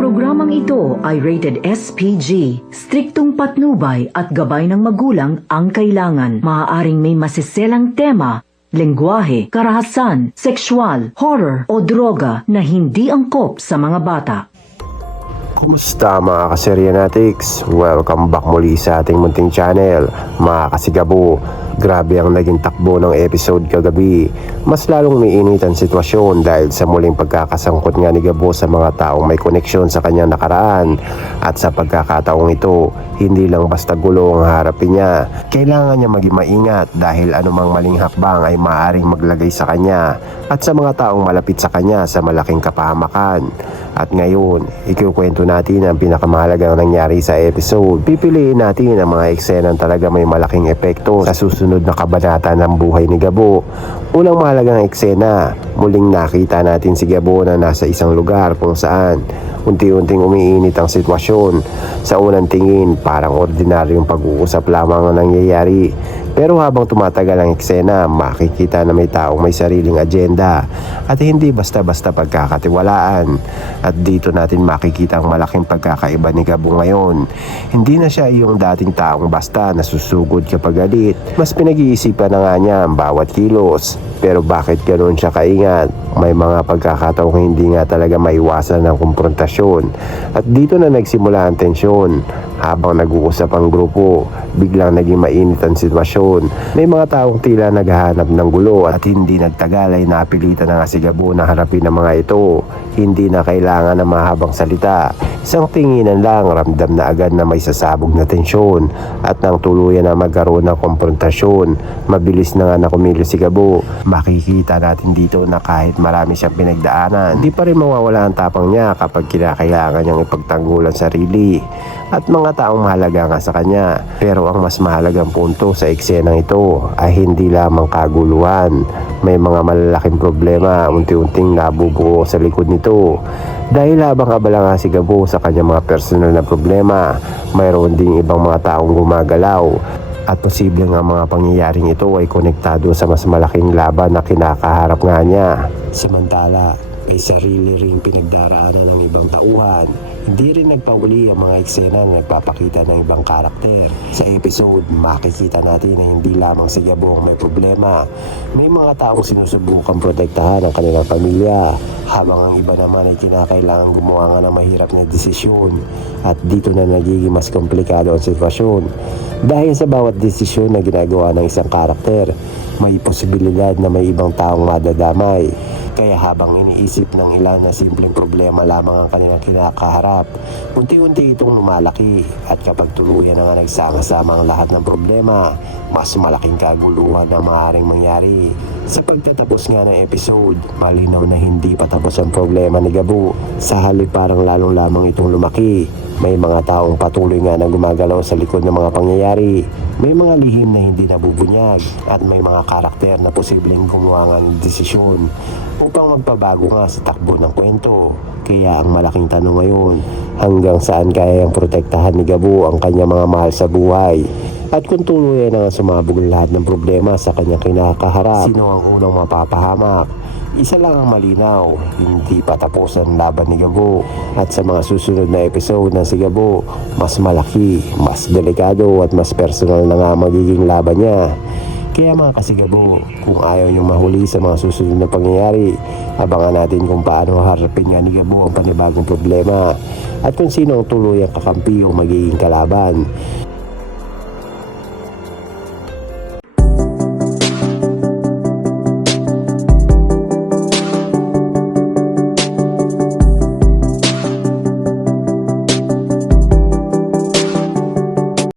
Programang ito ay rated SPG, striktong patnubay at gabay ng magulang ang kailangan. Maaaring may masiselang tema, lengguwahe, karahasan, sexual, horror o droga na hindi angkop sa mga bata. Kumusta mga kaseryanatics? Welcome back muli sa ating munting channel, mga kasigabo. Grabe ang naging takbo ng episode kagabi. Mas lalong umiinit ang sitwasyon dahil sa muling pagkakasangkot nga ni Gabo sa mga taong may koneksyon sa kanyang nakaraan. At sa pagkakataong ito, hindi lang basta gulo ang harapin niya. Kailangan niya maging maingat dahil anumang maling hakbang ay maaaring maglagay sa kanya at sa mga taong malapit sa kanya sa malaking kapahamakan. At ngayon, ikukwento natin ang pinakamahalagang nangyari sa episode. Pipiliin natin ang mga eksenang talaga may malaking epekto sa susunod na kabanata ng buhay ni Gabo. Unang mahalagang eksena, muling nakita natin si Gabo na nasa isang lugar kung saan unti-unting umiinit ang sitwasyon. Sa unang tingin, parang ordinaryong pag-uusap lamang ang nangyayari. Pero habang tumatagal ang eksena, makikita na may taong may sariling agenda at hindi basta-basta pagkakatiwalaan. At dito natin makikita ang malaking pagkakaiba ni Gabo ngayon. Hindi na siya yung dating taong basta nasusugod kapag galit. Mas pinag-iisipan na nga niya ang bawat kilos. Pero bakit ganoon siya kaingat? May mga pagkakataong hindi nga talaga maiwasan ng konfrontasyon. At dito na nagsimula ang tensyon. Habang nag-uusap ang grupo, biglang naging mainit ang sitwasyon. May mga taong tila naghahanap ng gulo at hindi nagtagal ay napilitan na nga si Gabo na harapin ang mga ito. Hindi na kailangan ng mahabang salita. Isang tinginan lang, ramdam na agad na may sasabog na tensyon at nang tuluyan na magkaroon ng konfrontasyon. Mabilis na nga na kumilos si Gabo. Makikita natin dito na kahit marami siyang pinagdaanan, di pa rin mawawala ang tapang niya kapag kinakailangan niyang ipagtanggol ang sarili at mga taong mahalaga nga sa kanya. Pero ang mas mahalagang punto sa eksenang ito ay hindi lamang kaguluhan. May mga malalaking problema unti-unting nabubuo sa likod nito. Dahil habang abala nga si Gabo sa kanyang mga personal na problema, mayroon ding ibang mga taong gumagalaw. At posible nga mga pangyayaring ito ay konektado sa mas malaking laban na kinakaharap nga niya. Samantala, may sarili ring pinagdaraanan ng ibang tauhan. Hindi rin nagpauli ang mga eksena na nagpapakita ng ibang karakter. Sa episode, makikita natin na hindi lamang si Gabo ang may problema. May mga taong sinusubukang protektahan ang kanilang pamilya, habang ang iba naman ay kinakailangan gumawa nga ng mahirap na desisyon. At dito na nagiging mas komplikado ang sitwasyon. Dahil sa bawat desisyon na ginagawa ng isang karakter, may posibilidad na may ibang taong madadamay. Kaya habang iniisip ng ilan na simpleng problema lamang ang kanilang kinakaharap, unti-unti itong lumalaki at kapag tuluyan na nga nagsama-sama ang lahat ng problema, mas malaking kaguluhan ang maaaring mangyari. Sa pagtatapos nga ng episode, malinaw na hindi pa tapos ang problema ni Gabo. Sa halip parang lalong lamang itong lumaki. May mga taong patuloy nga na gumagalaw sa likod ng mga pangyayari. May mga lihim na hindi nabubunyag at may mga karakter na posibleng gumawa ng desisyon upang magpabago nga sa takbo ng kwento. Kaya ang malaking tanong ngayon, hanggang saan kayang protektahan ni Gabo ang kanyang mga mahal sa buhay? At kung tuluyan na sumabog lahat ng problema sa kanyang kinakaharap, sino ang unang mapapahamak? Isa lang ang malinaw, hindi pa tapos ang laban ni Gabo. At sa mga susunod na episode ng si Gabo, mas malaki, mas delikado at mas personal na nga magiging laban niya. Kaya mga kasigabo, kung ayaw niyong mahuli sa mga susunod na pangyayari, abangan natin kung paano harapin nga ni Gabo ang panibagong problema at kung sino ang tuluyang kakampi o magiging kalaban.